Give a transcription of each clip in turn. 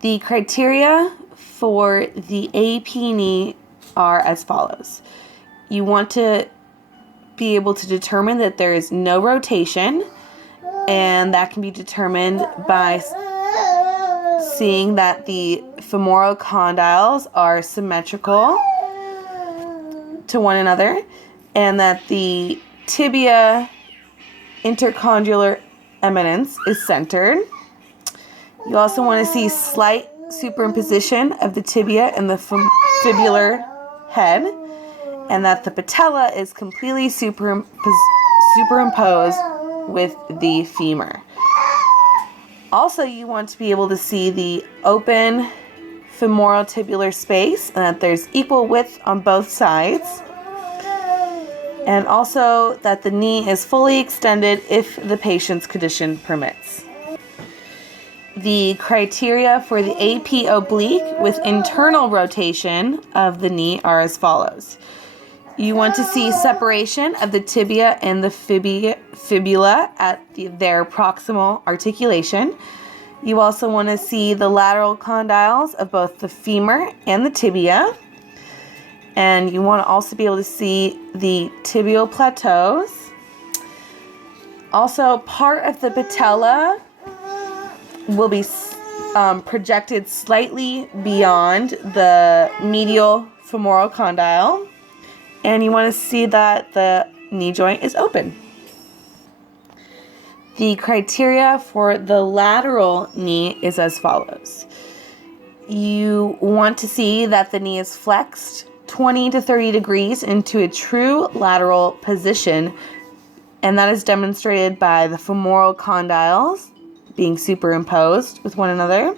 The criteria for the AP knee are as follows. You want to be able to determine that there is no rotation, and that can be determined by seeing that the femoral condyles are symmetrical to one another, and that the tibia intercondylar eminence is centered. You also want to see slight superimposition of the tibia and the fibular head, and that the patella is completely superimposed with the femur. Also, you want to be able to see the open femoral tibular space and that there's equal width on both sides. And also that the knee is fully extended if the patient's condition permits. The criteria for the AP oblique with internal rotation of the knee are as follows. You want to see separation of the tibia and the fibula at their proximal articulation. You also want to see the lateral condyles of both the femur and the tibia. And you want to also be able to see the tibial plateaus. Also, part of the patella will be projected slightly beyond the medial femoral condyle. And you want to see that the knee joint is open. The criteria for the lateral knee is as follows. You want to see that the knee is flexed 20 to 30 degrees into a true lateral position, and that is demonstrated by the femoral condyles being superimposed with one another,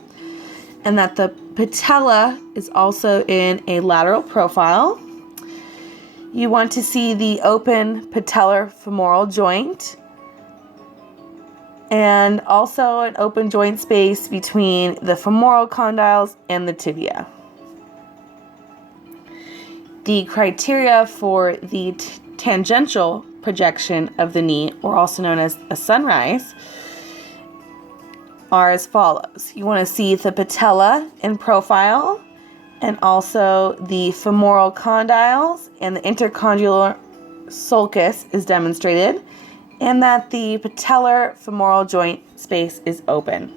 and that the patella is also in a lateral profile. You want to see the open patellar femoral joint and also an open joint space between the femoral condyles and the tibia. The criteria for the tangential projection of the knee, or also known as a sunrise, are as follows. You want to see the patella in profile, and also the femoral condyles and the intercondylar sulcus is demonstrated, and that the patellar femoral joint space is open.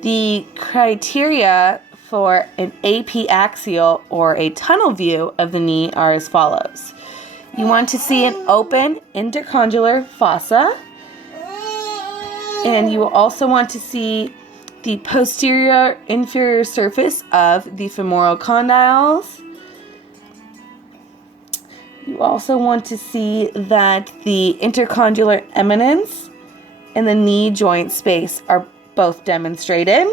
The criteria for an AP axial or a tunnel view of the knee are as follows. You want to see an open intercondylar fossa, and you will also want to see the posterior inferior surface of the femoral condyles. You also want to see that the intercondylar eminence and the knee joint space are both demonstrated.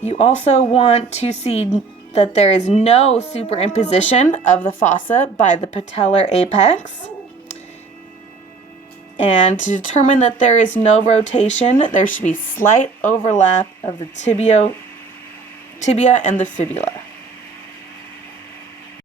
You also want to see that there is no superimposition of the fossa by the patellar apex. And to determine that there is no rotation, there should be slight overlap of the tibia and the fibula.